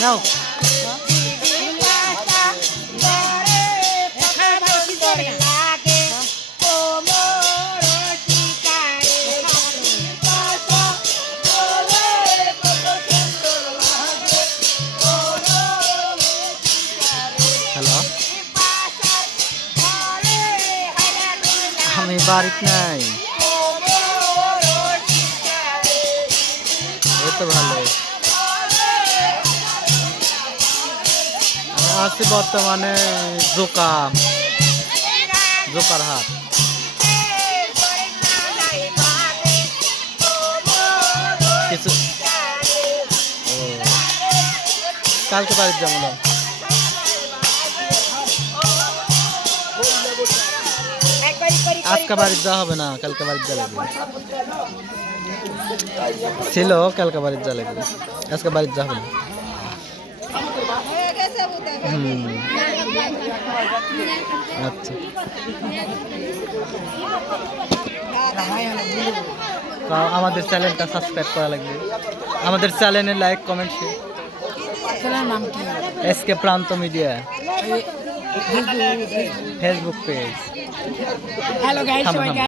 নাও hello আমি বাড়িতে নাই এই তো ভালো আমি আছি বর্তমানে জোকার হাট কিছু কালকে বাড়িতে যাবো না আজকে বাড়িতে যাওয়া হবে না কালকে বাড়িতে যা লাগবে ছিল কালকে বাড়িতে যা লাগবে আজকে বাড়িতে যাওয়া হবে না আচ্ছা আমাদের চ্যানেলটা সাবস্ক্রাইব করা লাগবে আমাদের চ্যানেলে লাইক কমেন্ট শেয়ার নাম কি এসকে প্রান্ত media Facebook page hello guys